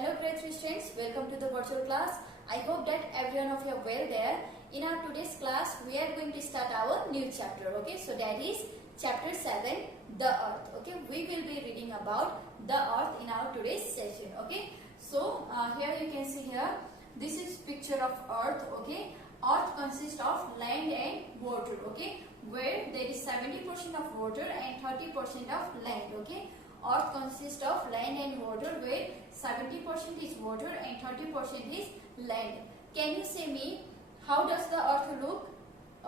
Hello grade 3 students, welcome to the virtual class. I hope that everyone of you are well there. In our today's class, we are going to start our new chapter, okay? So that is chapter 7, the earth, okay? We will be reading about the earth in our today's session, okay? So here you can see here, this is picture of earth, okay? Earth consists of land and water, okay? Where there is 70% of water and 30% of land, okay? Earth consists of land and water where 70% is water and 30% is land. Can you say me how does the earth look?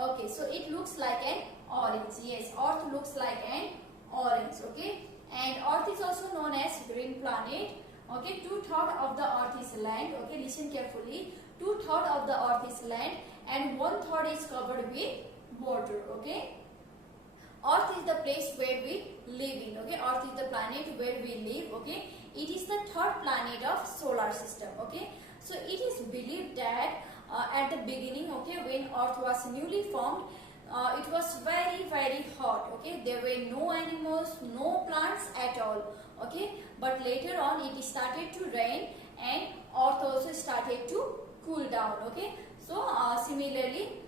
Okay, so it looks like an orange. Yes, earth looks like an orange, okay? And earth is also known as green planet. Okay, 2/3 of the earth is land. Okay, listen carefully. 2/3 of the earth is land and 1/3 is covered with water, okay? Earth is the place where we live in, okay? Earth is the planet where we live, okay? It is the third planet of solar system, okay? So it is believed that at the beginning, okay, when Earth was newly formed, it was very hot, okay? There were no animals, no plants at all, okay? But later on it started to rain and Earth also started to cool down, okay? So similarly,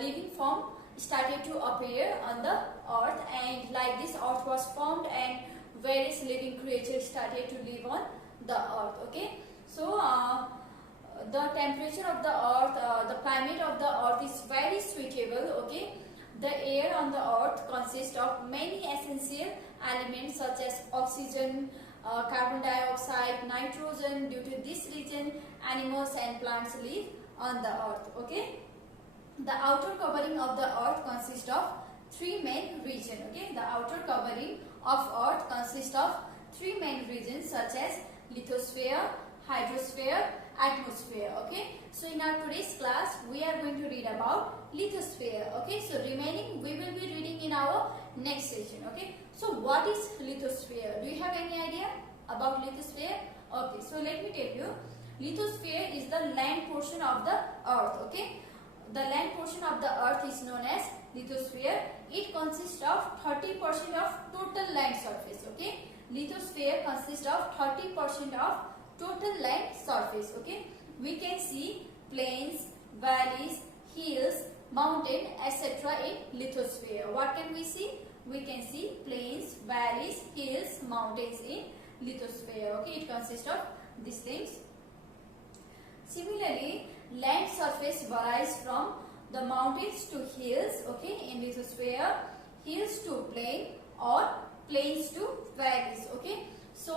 living form started to appear on the earth, and like this earth was formed and various living creatures started to live on the earth, okay? So the temperature of the earth, the climate of the earth is very suitable, okay? The air on the earth consists of many essential elements such as oxygen, carbon dioxide, nitrogen. Due to this reason, animals and plants live on the earth, okay? The outer covering of the earth consists of three main regions, okay? The outer covering of earth consists of three main regions such as lithosphere, hydrosphere, atmosphere, okay? So in our today's class, we are going to read about lithosphere, okay? So remaining we will be reading in our next session, okay? So what is lithosphere? Do you have any idea about lithosphere? Okay, so let me tell you. Lithosphere is the land portion of the earth, okay? The land portion of the earth is known as lithosphere. It consists of 30% of total land surface, okay? Lithosphere consists of 30% of total land surface, okay? We can see plains, valleys, hills, mountain, etc. in lithosphere. What can we see? We can see plains, valleys, hills, mountains in lithosphere, okay? It consists of these things. Similarly, land surface varies from the mountains to hills, okay, in lithosphere, hills to plain or plains to valleys, okay. So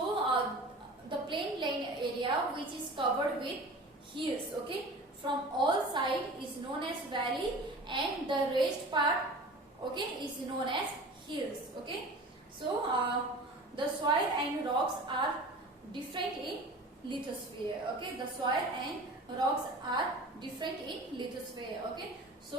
the plain land area which is covered with hills, okay, from all sides is known as valley, and the raised part, okay, is known as hills, okay. So the soil and rocks are different in lithosphere, okay. The soil and rocks are different in lithosphere, okay. So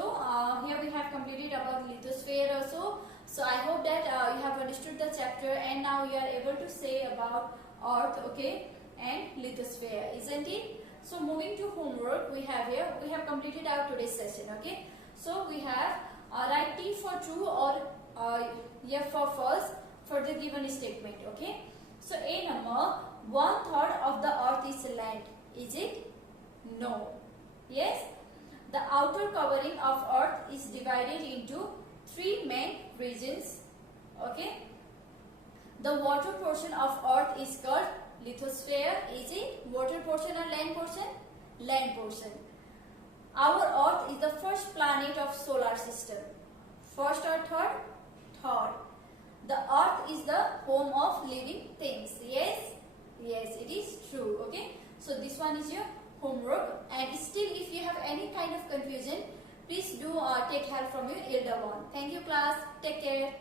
here we have completed about lithosphere also. So I hope that you have understood the chapter and now you are able to say about earth, okay, and lithosphere, isn't it? So moving to homework, we have here, we have completed our today's session, okay. So we have write T for true or F for false for the given statement, okay. So A number, 1/3 of the earth is land. Is it? No. Yes? The outer covering of earth is divided into three main regions, okay. The water portion of earth is called lithosphere. Is it water portion or land portion? Land portion. Our earth is the first planet of solar system. First or third? Third. The earth is the home of living things. Yes? Yes, it is true, okay. So this one is your homework, and still if you have any kind of confusion, please do take help from your elder one. Thank you class. Take care.